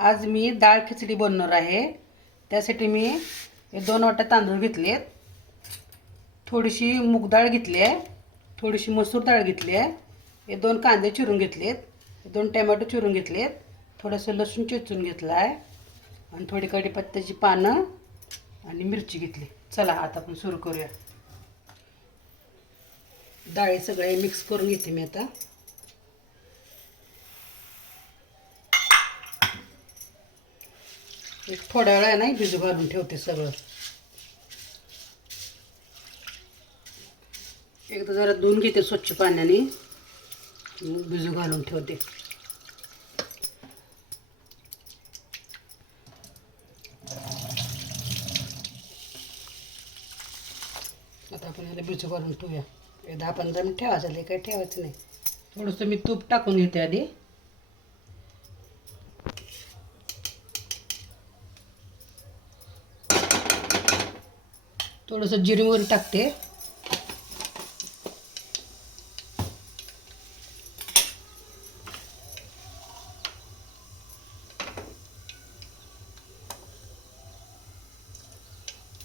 आज मी डाळ खिचडी बनवणार आहे। त्यासाठी मी 2 वाट्या तांदूळ घेतलेत, थोडीशी मूग डाळ घेतली आहे, थोडीशी मसूर डाळ घेतली आहे, 2 कांदे चिरून घेतलेत, 2 टोमॅटो चिरून घेतलेत, थोडंसं लसूण चेचून घेतला आहे आणि थोडी कढीपत्त्याची पानं आणि मिरची घेतली। चला आता आपण सुरू करूया। डाळी सगळे मिक्स करून घेते मी आता। एक थोड्या वेळा नाही भिजू घालून ठेवते सगळं। एकदा जरा धुवून घेते स्वच्छ पाण्याने, मग भिजू घालून ठेवते। आता आपण याला भिजू घालून ठेवूया। 10-15 मिनिट ठेवायचं, लय काही ठेवायचं नाही। थोडंसं मी तूप टाकून घेते आधी। थोडंसं जिरे मोहरी टाकते।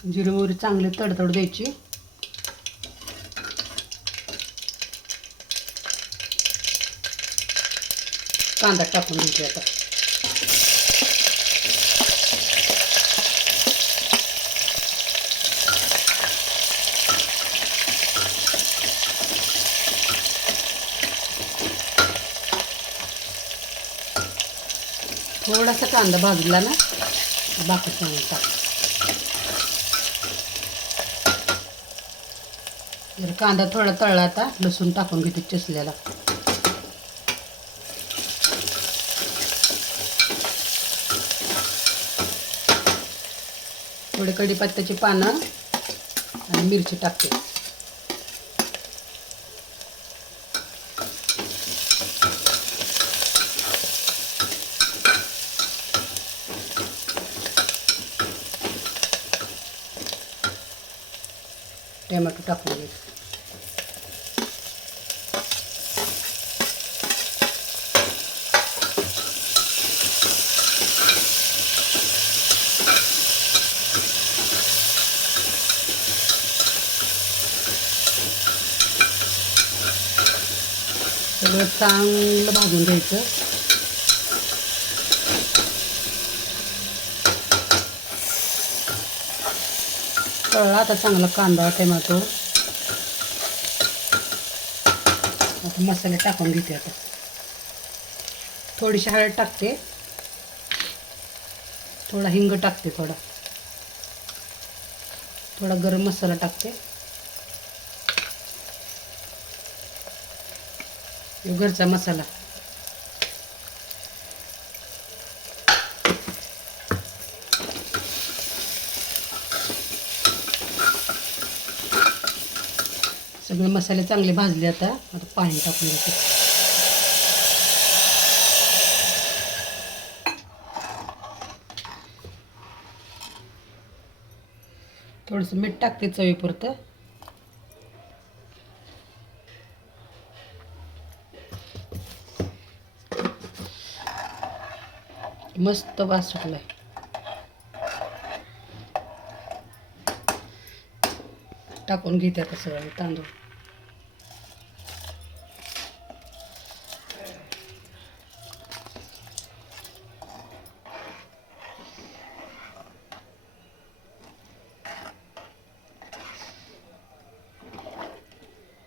जिरे मोहरी चांगले तडतड द्यायची। कांदा टाकून घ्यायचा आता। थोडासा कांदा भाजला ना, बाकी सगळं टाक। जर कांदा थोडा तळला आता लसूण टाकून घेते चिसलेला। थोडी कढीपत्त्याची पानं आणि मिरची टाकते। टोमॅटो टाकून घे। सगळं चांगलं भाजून घ्यायचं। तळला आता चांगला कांदा टोमॅटो। आता मसाले टाकून घेते। आता थोडीशी हळद टाकते, थोडा हिंग टाकते, थोडा गरम मसाला टाकते। घरचा मसाला सगळे मसाले चांगले भाजले। आता पाणी टाकून घेते। थोडंसं मीठ टाकते चवीपुरतं। मस्त वास सुटलाय। टाकून घेते आता सगळं तांदूळ।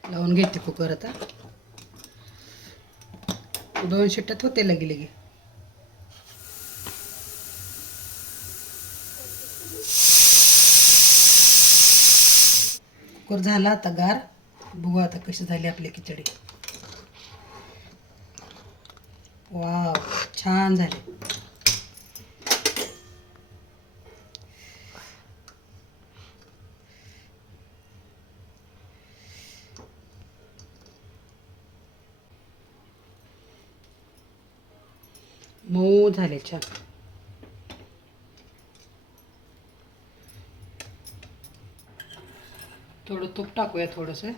लावून घेते कुकर। आता 2 शिट्ट्यात होते लगे। कुकर झाला आता गार। बघू आता कशी झाली आपली खिचडी। वाव, छान झाली। मऊ झाले छान। थोडं तूप टाकूया थोडंसं।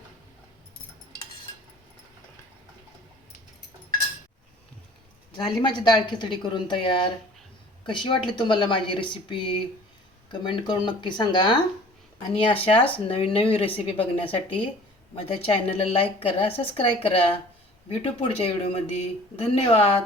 झाली माझी डाळ खिचडी करून तयार। कशी वाटली तुम्हाला माझी रेसिपी कमेंट करून नक्की सांगा. आणि अशाच नवीन नवीन रेसिपी बघण्यासाठी माझ्या चॅनलला लाईक करा, सबस्क्राईब करा. भेटू पुढच्या व्हिडिओमध्ये. धन्यवाद.